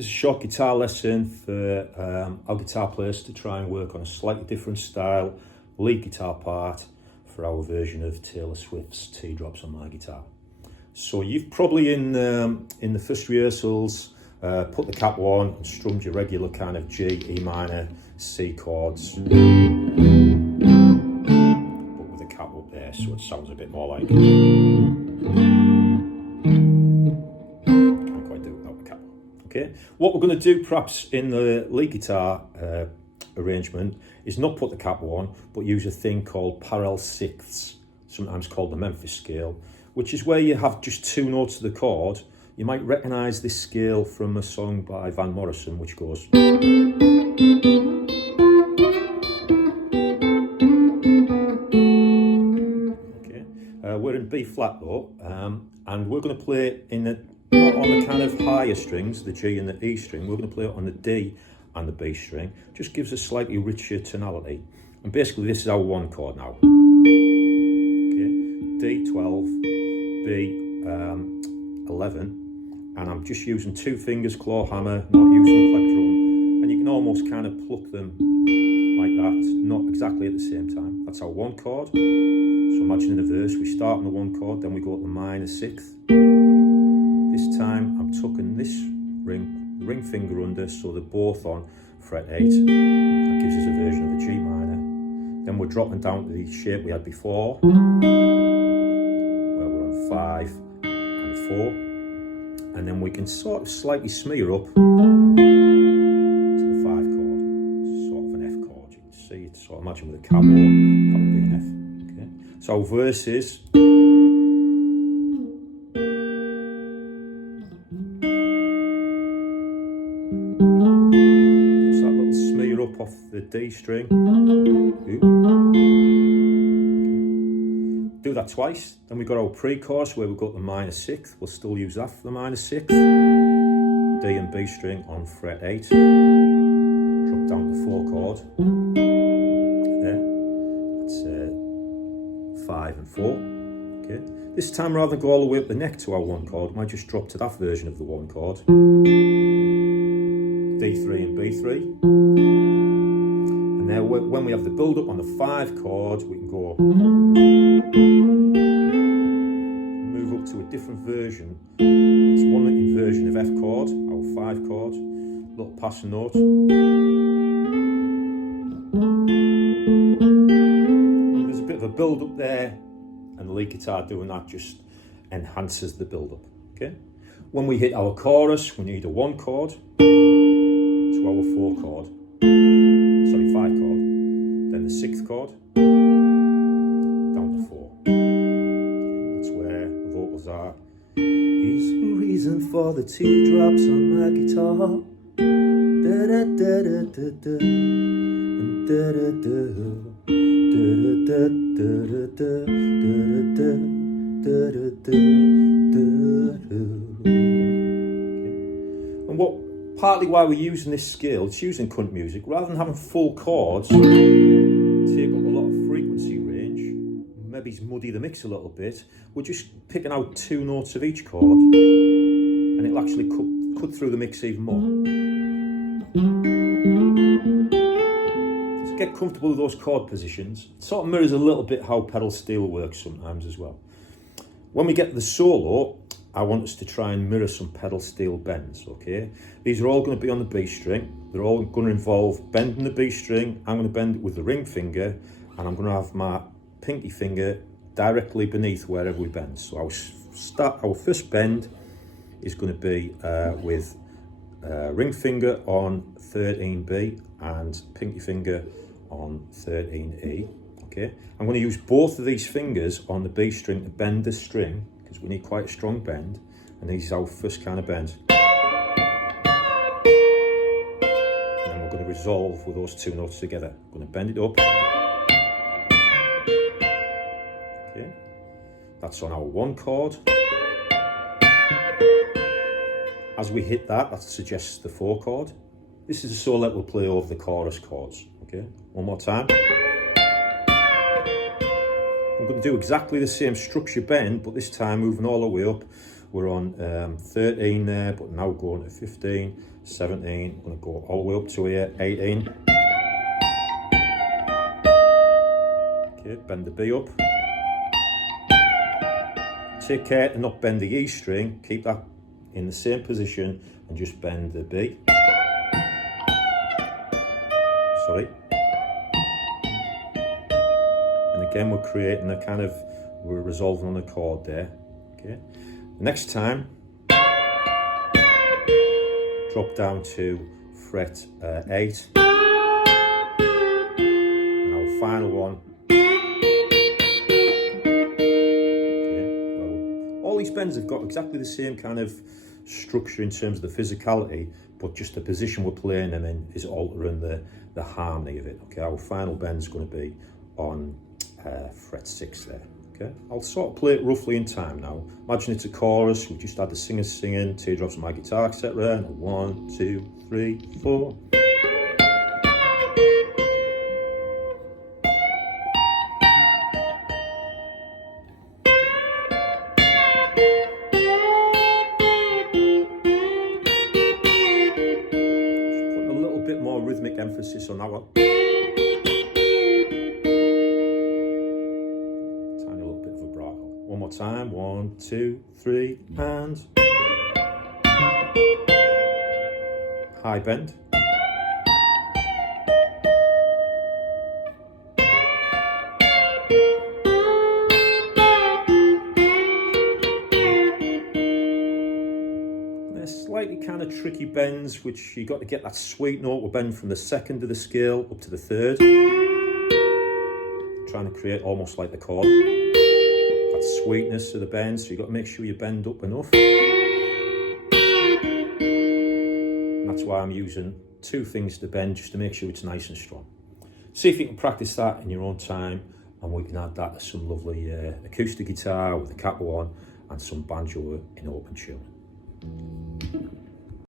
This is a short guitar lesson for our guitar players to try and work on a slightly different style lead guitar part for our version of Taylor Swift's Teardrops on my guitar. So you've probably in the first rehearsals put the capo on and strummed your regular kind of G, E minor, C chords, but with a capo up there, so it sounds a bit more like. Can't quite do it without the capo. Okay, what we're going to do perhaps in the lead guitar arrangement is not put the capo on, but use a thing called parallel sixths, sometimes called the Memphis scale, which is where you have just two notes of the chord. You might recognise this scale from a song by Van Morrison, which goes. Okay, we're in B flat though, and we're going to play it in the not on the kind of higher strings, the G and the E string. We're going to play it on the D and the B string. Just gives a slightly richer tonality. And basically, this is our one chord now. Okay, D12, B 11. And I'm just using two fingers, claw hammer, not using the plectrum, and you can almost kind of pluck them like that, not exactly at the same time. That's our one chord. So imagine in a verse, we start on the one chord, then we go to the minor sixth. This time I'm tucking this the ring finger under, so they're both on fret 8. That gives us a version of the G minor. Then we're dropping down to the shape we had before, where we're on 5 and 4. And then we can sort of slightly smear up to the 5 chord, sort of an F chord. You can see it, so imagine with a capo, that would be an F. Okay. So our verse is. That's that little smear up off the D string. Do that twice, then we've got our pre-chorus where we've got the minor sixth. We'll still use that for the minor sixth. D and B string on fret 8. Drop down to the 4 chord. There. That's 5 and 4. Okay. This time, rather than go all the way up the neck to our 1 chord, we might just drop to that version of the 1 chord. D3 and B3. And now when we have the build up on the 5 chord, we can go move up to a different version. That's one inversion of F chord, our 5 chord, little passing note. And there's a bit of a build up there, and the lead guitar doing that just enhances the build up. Okay. When we hit our chorus, we need a 1 chord to our 4 chord. 5 chord, then the 6th chord, down to 4. That's where the vocals are. He's the reason for the teardrops on my guitar. Da da da da da da, da da da, da da da da da da da. And what? Partly why we're using this scale, it's used in country music, rather than having full chords, take up a lot of frequency range, maybe muddy the mix a little bit, we're just picking out 2 notes of each chord, and it'll actually cut through the mix even more. So get comfortable with those chord positions. It sort of mirrors a little bit how pedal steel works sometimes as well. When we get to the solo, I want us to try and mirror some pedal steel bends, okay? These are all going to be on the B string. They're all going to involve bending the B string. I'm going to bend it with the ring finger, and I'm going to have my pinky finger directly beneath wherever we bend. So our first bend is going to be with ring finger on 13B and pinky finger on 13E, okay? I'm going to use both of these fingers on the B string to bend the string, because we need quite a strong bend, and this is our first kind of bend. And then we're going to resolve with those 2 notes together. We're going to bend it up. Okay, that's on our 1 chord. As we hit that, that suggests the 4 chord. This is a solo that we'll play over the chorus chords. Okay, one more time. I'm going to do exactly the same structure bend, but this time moving all the way up we're on 13 there, but now we're going to 15, 17, I'm going to go all the way up to here, 18. Okay, bend the B up. Take care to not bend the E string, keep that in the same position and just bend the B. Sorry. And again, we're creating a kind of, we're resolving on a chord there. Okay. Next time, drop down to fret 8. And our final one. Okay. Well, all these bends have got exactly the same kind of structure in terms of the physicality, but just the position we're playing them in is altering the harmony of it. Okay, our final bend's going to be on fret 6 there. Okay, I'll sort of play it roughly in time now. Imagine it's a chorus, we just had the singers singing, Teardrops on my guitar, etc. And 1, 2, 3, 4. Just putting a little bit more rhythmic emphasis on that one. One more time, 1, 2, 3, and high bend. They're slightly kind of tricky bends, which you got to get that sweet note. We're bending from the second of the scale up to the third, trying to create almost like the chord. Sweetness of the bend, so you've got to make sure you bend up enough. And that's why I'm using 2 things to bend, just to make sure it's nice and strong. See if you can practice that in your own time, and we can add that to some lovely acoustic guitar with a capo on and some banjo in open tune.